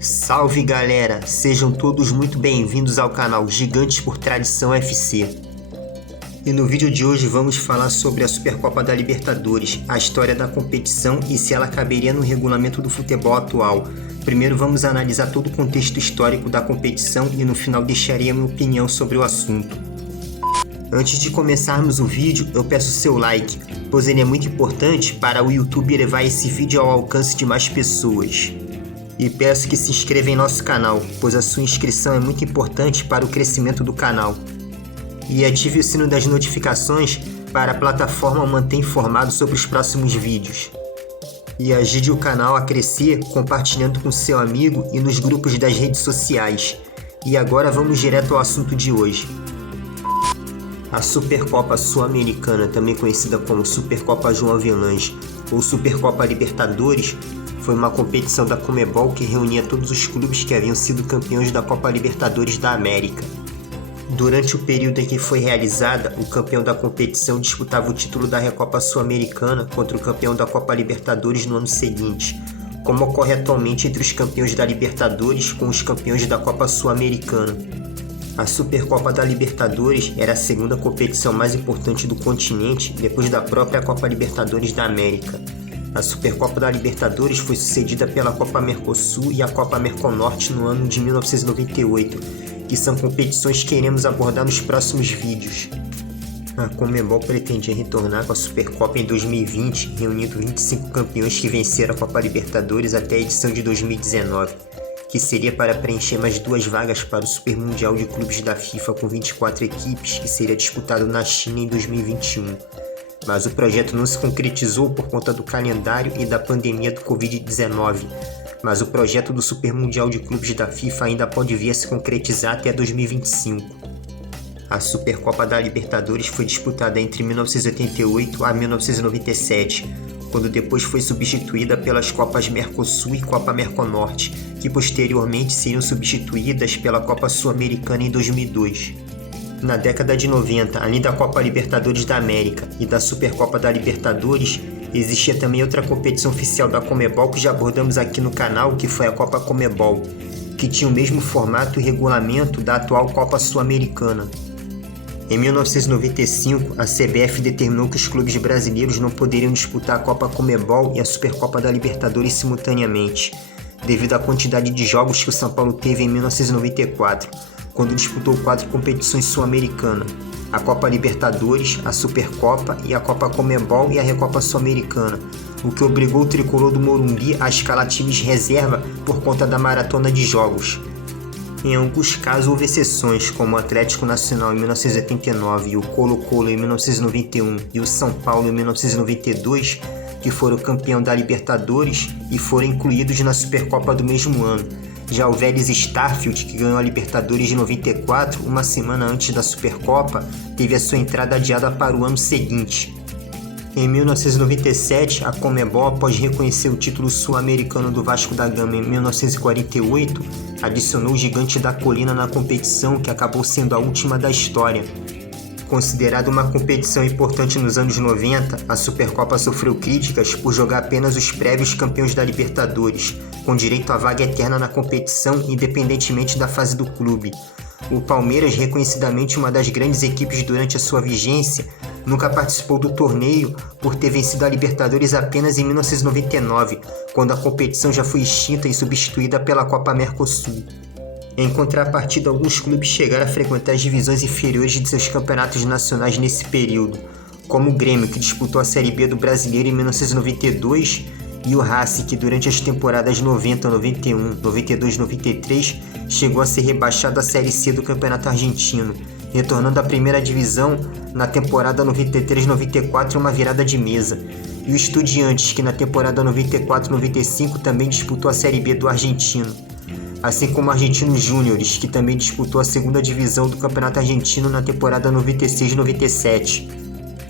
Salve galera, sejam todos muito bem-vindos ao canal Gigantes por Tradição FC. E no vídeo de hoje vamos falar sobre a Supercopa da Libertadores, a história da competição e se ela caberia no regulamento do futebol atual. Primeiro vamos analisar todo o contexto histórico da competição e no final deixarei a minha opinião sobre o assunto. Antes de começarmos o vídeo, eu peço seu like, pois ele é muito importante para o YouTube levar esse vídeo ao alcance de mais pessoas. E peço que se inscreva em nosso canal, pois a sua inscrição é muito importante para o crescimento do canal. E ative o sino das notificações para a plataforma manter informado sobre os próximos vídeos. E ajude o canal a crescer compartilhando com seu amigo e nos grupos das redes sociais. E agora vamos direto ao assunto de hoje. A Supercopa Sul-Americana, também conhecida como Supercopa João Avelange ou Supercopa Libertadores, foi uma competição da Conmebol que reunia todos os clubes que haviam sido campeões da Copa Libertadores da América. Durante o período em que foi realizada, o campeão da competição disputava o título da Recopa Sul-Americana contra o campeão da Copa Libertadores no ano seguinte, como ocorre atualmente entre os campeões da Libertadores com os campeões da Copa Sul-Americana. A Supercopa da Libertadores era a segunda competição mais importante do continente depois da própria Copa Libertadores da América. A Supercopa da Libertadores foi sucedida pela Copa Mercosul e a Copa Merconorte no ano de 1998, que são competições que iremos abordar nos próximos vídeos. A Conmebol pretendia retornar com a Supercopa em 2020, reunindo 25 campeões que venceram a Copa Libertadores até a edição de 2019, que seria para preencher mais 2 vagas para o Super Mundial de Clubes da FIFA com 24 equipes, que seria disputado na China em 2021. Mas o projeto não se concretizou por conta do calendário e da pandemia do Covid-19, mas o projeto do Super Mundial de Clubes da FIFA ainda pode vir a se concretizar até 2025. A Supercopa da Libertadores foi disputada entre 1988 a 1997, quando depois foi substituída pelas Copas Mercosul e Copa Merconorte, que posteriormente seriam substituídas pela Copa Sul-Americana em 2002. Na década de 90, além da Copa Libertadores da América e da Supercopa da Libertadores, existia também outra competição oficial da Conmebol que já abordamos aqui no canal, que foi a Copa Conmebol, que tinha o mesmo formato e regulamento da atual Copa Sul-Americana. Em 1995, a CBF determinou que os clubes brasileiros não poderiam disputar a Copa Conmebol e a Supercopa da Libertadores simultaneamente, devido à quantidade de jogos que o São Paulo teve em 1994, quando disputou 4 competições sul-americanas, a Copa Libertadores, a Supercopa e a Copa Conmebol e a Recopa Sul-Americana, o que obrigou o tricolor do Morumbi a escalar times reserva por conta da maratona de jogos. Em alguns casos houve exceções, como o Atlético Nacional em 1989 e o Colo-Colo em 1991 e o São Paulo em 1992, que foram campeão da Libertadores e foram incluídos na Supercopa do mesmo ano. Já o Vélez Starfield, que ganhou a Libertadores de 94, uma semana antes da Supercopa, teve a sua entrada adiada para o ano seguinte. Em 1997, a Conmebol, após reconhecer o título sul-americano do Vasco da Gama em 1948, adicionou o Gigante da Colina na competição, que acabou sendo a última da história. Considerada uma competição importante nos anos 90, a Supercopa sofreu críticas por jogar apenas os prévios campeões da Libertadores, com direito à vaga eterna na competição, independentemente da fase do clube. O Palmeiras, reconhecidamente uma das grandes equipes durante a sua vigência, nunca participou do torneio por ter vencido a Libertadores apenas em 1999, quando a competição já foi extinta e substituída pela Copa Mercosul. Em contrapartida, alguns clubes chegaram a frequentar as divisões inferiores de seus campeonatos nacionais nesse período, como o Grêmio, que disputou a Série B do Brasileiro em 1992, e o Racing, que durante as temporadas 90, 91, 92 e 93 chegou a ser rebaixado à Série C do Campeonato Argentino, retornando à primeira divisão na temporada 93-94 em uma virada de mesa. E o Estudiantes, que na temporada 94-95 também disputou a Série B do Argentino. Assim como o Argentinos Júniores, que também disputou a segunda divisão do Campeonato Argentino na temporada 96-97.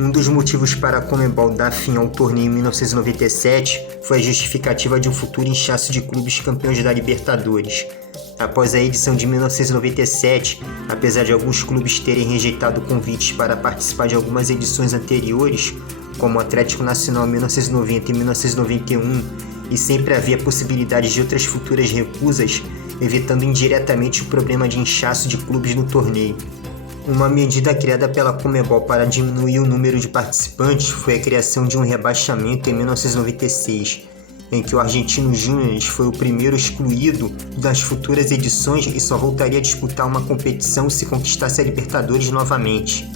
Um dos motivos para a Conmebol dar fim ao torneio em 1997 foi a justificativa de um futuro inchaço de clubes campeões da Libertadores. Após a edição de 1997, apesar de alguns clubes terem rejeitado convites para participar de algumas edições anteriores, como o Atlético Nacional em 1990 e 1991 e sempre havia possibilidade de outras futuras recusas, evitando indiretamente o problema de inchaço de clubes no torneio. Uma medida criada pela Conmebol para diminuir o número de participantes foi a criação de um rebaixamento em 1996, em que o Argentino Júnior foi o primeiro excluído das futuras edições e só voltaria a disputar uma competição se conquistasse a Libertadores novamente.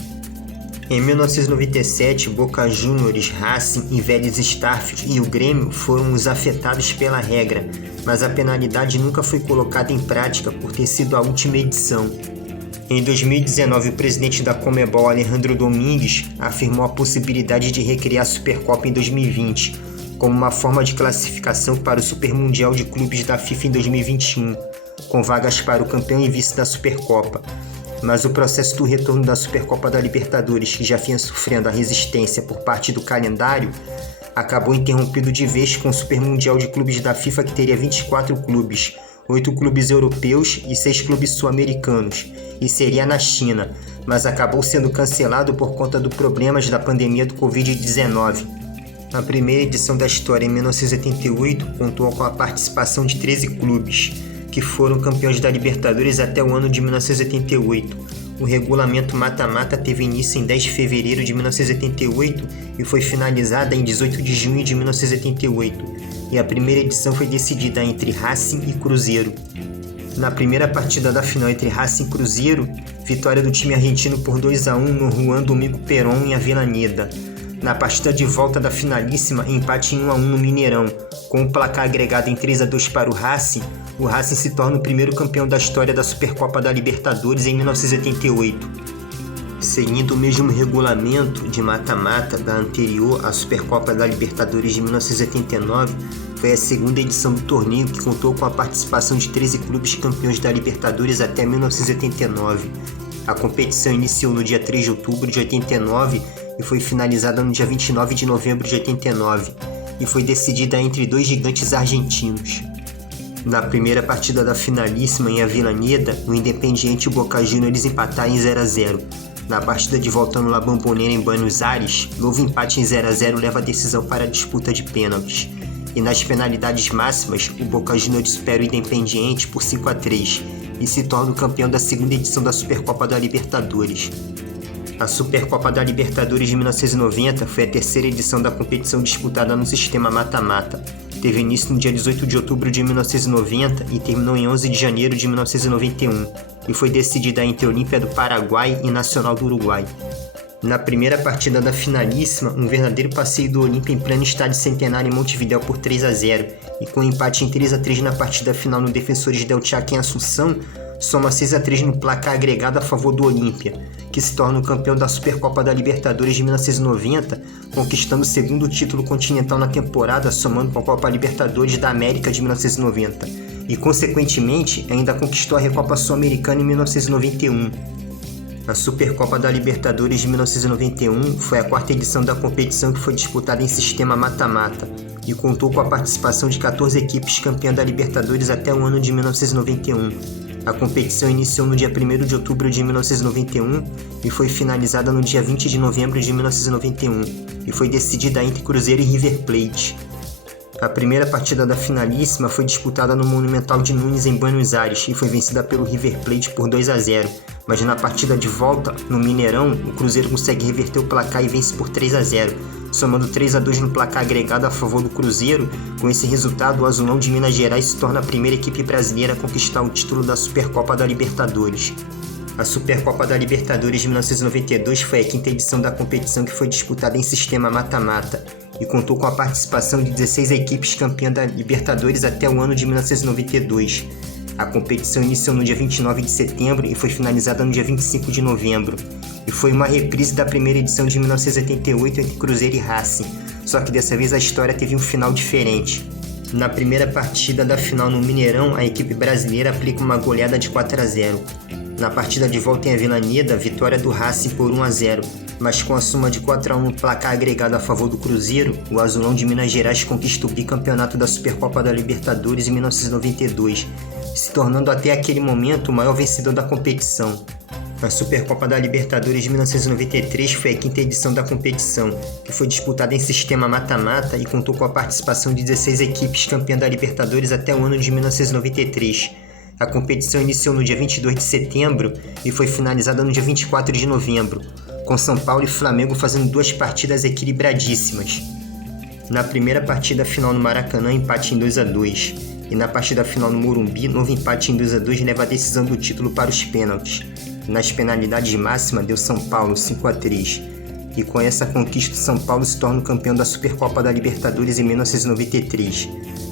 Em 1997, Boca Juniors, Racing e Vélez Sarsfield e o Grêmio foram os afetados pela regra, mas a penalidade nunca foi colocada em prática por ter sido a última edição. Em 2019, o presidente da Conmebol, Alejandro Domingues, afirmou a possibilidade de recriar a Supercopa em 2020, como uma forma de classificação para o Super Mundial de Clubes da FIFA em 2021, com vagas para o campeão e vice da Supercopa. Mas o processo do retorno da Supercopa da Libertadores, que já vinha sofrendo a resistência por parte do calendário, acabou interrompido de vez com o Super Mundial de Clubes da FIFA, que teria 24 clubes, 8 clubes europeus e 6 clubes sul-americanos, e seria na China, mas acabou sendo cancelado por conta dos problemas da pandemia do Covid-19. A primeira edição da história, em 1978, contou com a participação de 13 clubes, que foram campeões da Libertadores até o ano de 1978. O regulamento mata-mata teve início em 10 de fevereiro de 1978 e foi finalizada em 18 de junho de 1978, e a primeira edição foi decidida entre Racing e Cruzeiro. Na primeira partida da final entre Racing e Cruzeiro, vitória do time argentino por 2-1 no Juan Domingo Perón em Avellaneda. Na partida de volta da finalíssima, empate em 1-1 no Mineirão, com o placar agregado em 3-2 para o Racing se torna o primeiro campeão da história da Supercopa da Libertadores em 1988. Seguindo o mesmo regulamento de mata-mata da anterior, a Supercopa da Libertadores de 1979 foi a segunda edição do torneio, que contou com a participação de 13 clubes campeões da Libertadores até 1989. A competição iniciou no dia 3 de outubro de 89 e foi finalizada no dia 29 de novembro de 89, e foi decidida entre dois gigantes argentinos. Na primeira partida da finalíssima em Avellaneda, o Independiente e o Boca Juniors empataram em 0-0. Na partida de volta no La Bombonera em Buenos Aires, novo empate em 0-0 leva a decisão para a disputa de pênaltis. E nas penalidades máximas, o Boca Juniors supera o Independiente por 5-3 e se torna o campeão da segunda edição da Supercopa da Libertadores. A Supercopa da Libertadores de 1990 foi a terceira edição da competição disputada no sistema mata-mata. Teve início no dia 18 de outubro de 1990 e terminou em 11 de janeiro de 1991, e foi decidida entre Olímpia do Paraguai e Nacional do Uruguai. Na primeira partida da finalíssima, um verdadeiro passeio do Olímpia em pleno estádio Centenário em Montevidéu por 3-0, e com um empate em 3-3 na partida final no Defensores del Chaco em Assunção, soma 6-3 no placar agregado a favor do Olímpia, que se torna o campeão da Supercopa da Libertadores de 1990, conquistando o segundo título continental na temporada, somando com a Copa Libertadores da América de 1990, e consequentemente ainda conquistou a Recopa Sul-Americana em 1991. A Supercopa da Libertadores de 1991 foi a quarta edição da competição, que foi disputada em sistema mata-mata e contou com a participação de 14 equipes campeãs da Libertadores até o ano de 1991. A competição iniciou no dia 1º de outubro de 1991 e foi finalizada no dia 20 de novembro de 1991, e foi decidida entre Cruzeiro e River Plate. A primeira partida da finalíssima foi disputada no Monumental de Nunes em Buenos Aires e foi vencida pelo River Plate por 2-0, mas na partida de volta, no Mineirão, o Cruzeiro consegue reverter o placar e vence por 3-0, somando 3-2 no placar agregado a favor do Cruzeiro. Com esse resultado, o Azulão de Minas Gerais se torna a primeira equipe brasileira a conquistar o título da Supercopa da Libertadores. A Supercopa da Libertadores de 1992 foi a quinta edição da competição, que foi disputada em sistema mata-mata e contou com a participação de 16 equipes campeãs da Libertadores até o ano de 1992. A competição iniciou no dia 29 de setembro e foi finalizada no dia 25 de novembro, e foi uma reprise da primeira edição de 1978 entre Cruzeiro e Racing, só que dessa vez a história teve um final diferente. Na primeira partida da final no Mineirão, a equipe brasileira aplica uma goleada de 4-0. Na partida de volta em Avellaneda, vitória do Racing por 1-0, mas com a soma de 4-1 no placar agregado a favor do Cruzeiro, o Azulão de Minas Gerais conquista o bicampeonato da Supercopa da Libertadores em 1992, se tornando até aquele momento o maior vencedor da competição. A Supercopa da Libertadores de 1993 foi a quinta edição da competição, que foi disputada em sistema mata-mata e contou com a participação de 16 equipes campeãs da Libertadores até o ano de 1993. A competição iniciou no dia 22 de setembro e foi finalizada no dia 24 de novembro, com São Paulo e Flamengo fazendo duas partidas equilibradíssimas. Na primeira partida final no Maracanã, empate em 2-2, e na partida final no Morumbi, novo empate em 2-2 leva a decisão do título para os pênaltis. Nas penalidades máximas deu São Paulo 5-3, e com essa conquista São Paulo se torna o campeão da Supercopa da Libertadores em 1993.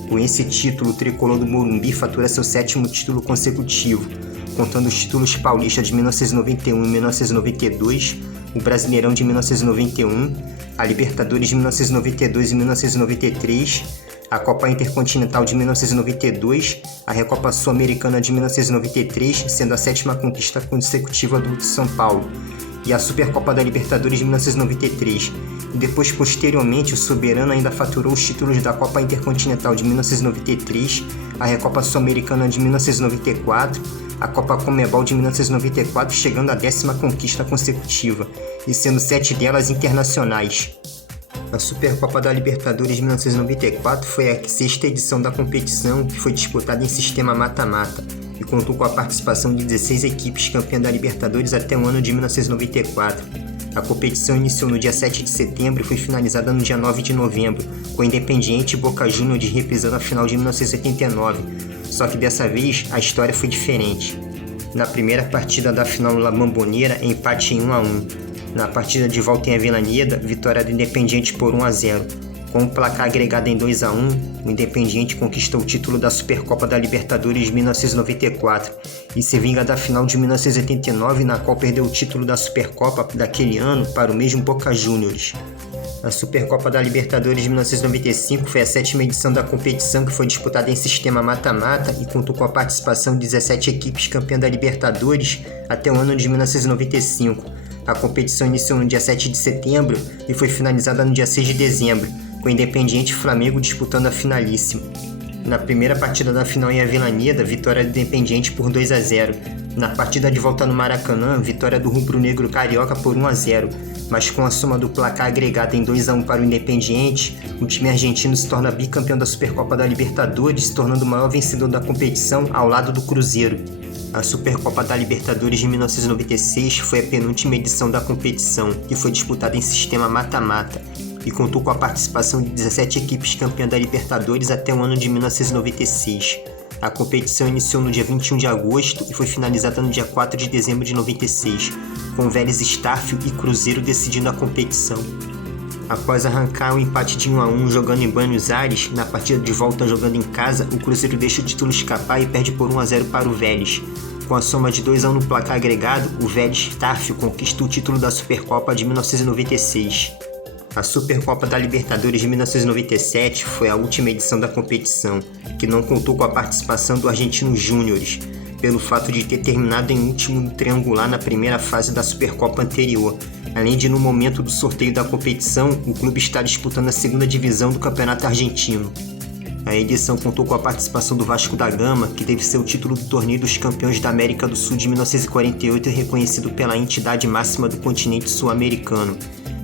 Com esse título, o tricolor do Morumbi fatura seu 7º título consecutivo, contando os títulos paulistas de 1991 e 1992, o Brasileirão de 1991, a Libertadores de 1992 e 1993, a Copa Intercontinental de 1992, a Recopa Sul-Americana de 1993, sendo a 7ª conquista consecutiva do São Paulo, e a Supercopa da Libertadores de 1993. E depois, posteriormente, o soberano ainda faturou os títulos da Copa Intercontinental de 1993, a Recopa Sul-Americana de 1994, a Copa Conmebol de 1994, chegando à 10ª conquista consecutiva, e sendo 7 delas internacionais. A Supercopa da Libertadores de 1994 foi a 6ª edição da competição, que foi disputada em sistema mata-mata e contou com a participação de 16 equipes campeãs da Libertadores até o ano de 1994. A competição iniciou no dia 7 de setembro e foi finalizada no dia 9 de novembro, com Independiente e Boca Juniors reprisando a final de 1979, só que dessa vez a história foi diferente. Na primeira partida da final no La Bombonera, empate em 1-1. Na partida de volta em Avellaneda, vitória do Independiente por 1-0. Com o placar agregado em 2-1, o Independiente conquistou o título da Supercopa da Libertadores de 1994 e se vinga da final de 1989, na qual perdeu o título da Supercopa daquele ano para o mesmo Boca Juniors. A Supercopa da Libertadores de 1995 foi a 7ª edição da competição, que foi disputada em sistema mata-mata e contou com a participação de 17 equipes campeãs da Libertadores até o ano de 1995. A competição iniciou no dia 7 de setembro e foi finalizada no dia 6 de dezembro, com Independiente e Flamengo disputando a finalíssima. Na primeira partida da final em Avellaneda, vitória do Independiente por 2-0. Na partida de volta no Maracanã, vitória do rubro-negro carioca por 1-0, mas com a soma do placar agregado em 2-1 para o Independiente, o time argentino se torna bicampeão da Supercopa da Libertadores, se tornando o maior vencedor da competição ao lado do Cruzeiro. A Supercopa da Libertadores de 1996 foi a penúltima edição da competição, que foi disputada em sistema mata-mata, e contou com a participação de 17 equipes campeãs da Libertadores até o ano de 1996. A competição iniciou no dia 21 de agosto e foi finalizada no dia 4 de dezembro de 96, com Vélez Sarsfield e Cruzeiro decidindo a competição. Após arrancar o empate de 1-1 jogando em Buenos Aires, na partida de volta jogando em casa, o Cruzeiro deixa o título escapar e perde por 1-0 para o Vélez. Com a soma de 2-1 no placar agregado, o Vélez Sarsfield conquista o título da Supercopa de 1996. A Supercopa da Libertadores de 1997 foi a última edição da competição, que não contou com a participação do Argentino Júniores, pelo fato de ter terminado em último no triangular na primeira fase da Supercopa anterior, além de no momento do sorteio da competição, o clube está disputando a 2ª divisão do Campeonato Argentino. A edição contou com a participação do Vasco da Gama, que teve seu título do Torneio dos Campeões da América do Sul de 1948 reconhecido pela entidade máxima do continente sul-americano.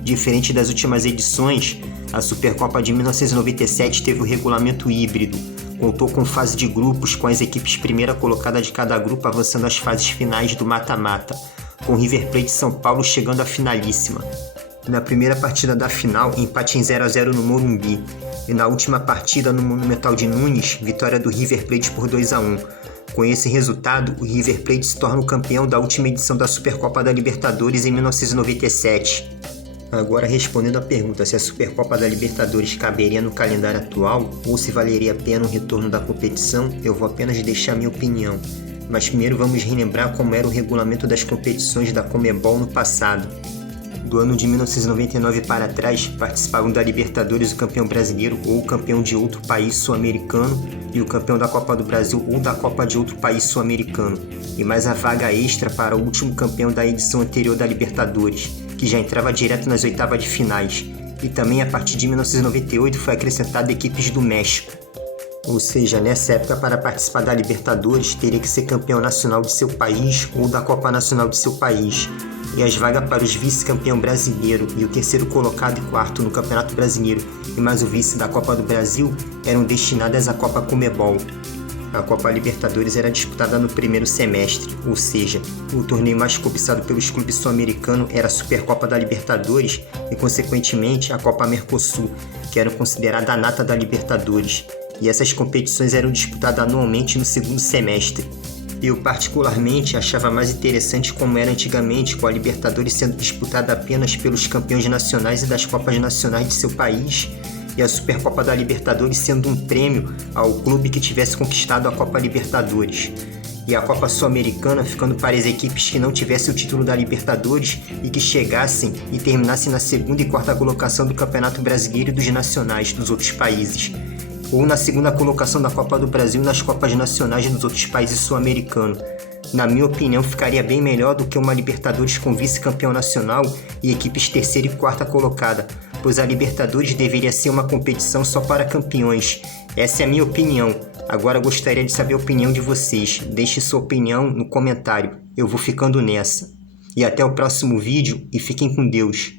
Diferente das últimas edições, a Supercopa de 1997 teve o regulamento híbrido. Contou com fase de grupos, com as equipes primeira colocada de cada grupo avançando às fases finais do mata-mata, com River Plate e São Paulo chegando à finalíssima. Na primeira partida da final, empate em 0-0 no Morumbi, e na última partida no Monumental de Nunes, vitória do River Plate por 2-1. Com esse resultado, o River Plate se torna o campeão da última edição da Supercopa da Libertadores em 1997. Agora, respondendo à pergunta se a Supercopa da Libertadores caberia no calendário atual ou se valeria a pena o retorno da competição, eu vou apenas deixar minha opinião. Mas primeiro vamos relembrar como era o regulamento das competições da Conmebol no passado. Do ano de 1999 para trás, participavam da Libertadores o campeão brasileiro ou o campeão de outro país sul-americano e o campeão da Copa do Brasil ou da Copa de outro país sul-americano, e mais a vaga extra para o último campeão da edição anterior da Libertadores, que já entrava direto nas oitavas de finais, e também a partir de 1998 foi acrescentada equipes do México. Ou seja, nessa época, para participar da Libertadores, teria que ser campeão nacional de seu país ou da Copa Nacional de seu país. E as vagas para os vice-campeão brasileiro e o terceiro colocado e quarto no Campeonato Brasileiro e mais o vice da Copa do Brasil eram destinadas à Copa Conmebol. A Copa Libertadores era disputada no primeiro semestre, ou seja, o torneio mais cobiçado pelos clubes sul-americanos era a Supercopa da Libertadores e, consequentemente, a Copa Mercosul, que era considerada a nata da Libertadores. E essas competições eram disputadas anualmente no segundo semestre. Eu particularmente achava mais interessante como era antigamente, com a Libertadores sendo disputada apenas pelos campeões nacionais e das Copas Nacionais de seu país, e a Supercopa da Libertadores sendo um prêmio ao clube que tivesse conquistado a Copa Libertadores. E a Copa Sul-Americana ficando para as equipes que não tivessem o título da Libertadores e que chegassem e terminassem na segunda e quarta colocação do Campeonato Brasileiro e dos nacionais dos outros países, ou na segunda colocação da Copa do Brasil nas Copas Nacionais dos outros países sul-americanos. Na minha opinião, ficaria bem melhor do que uma Libertadores com vice-campeão nacional e equipes terceira e quarta colocada, pois a Libertadores deveria ser uma competição só para campeões. Essa é a minha opinião. Agora gostaria de saber a opinião de vocês. Deixe sua opinião no comentário. Eu vou ficando nessa. E até o próximo vídeo e fiquem com Deus.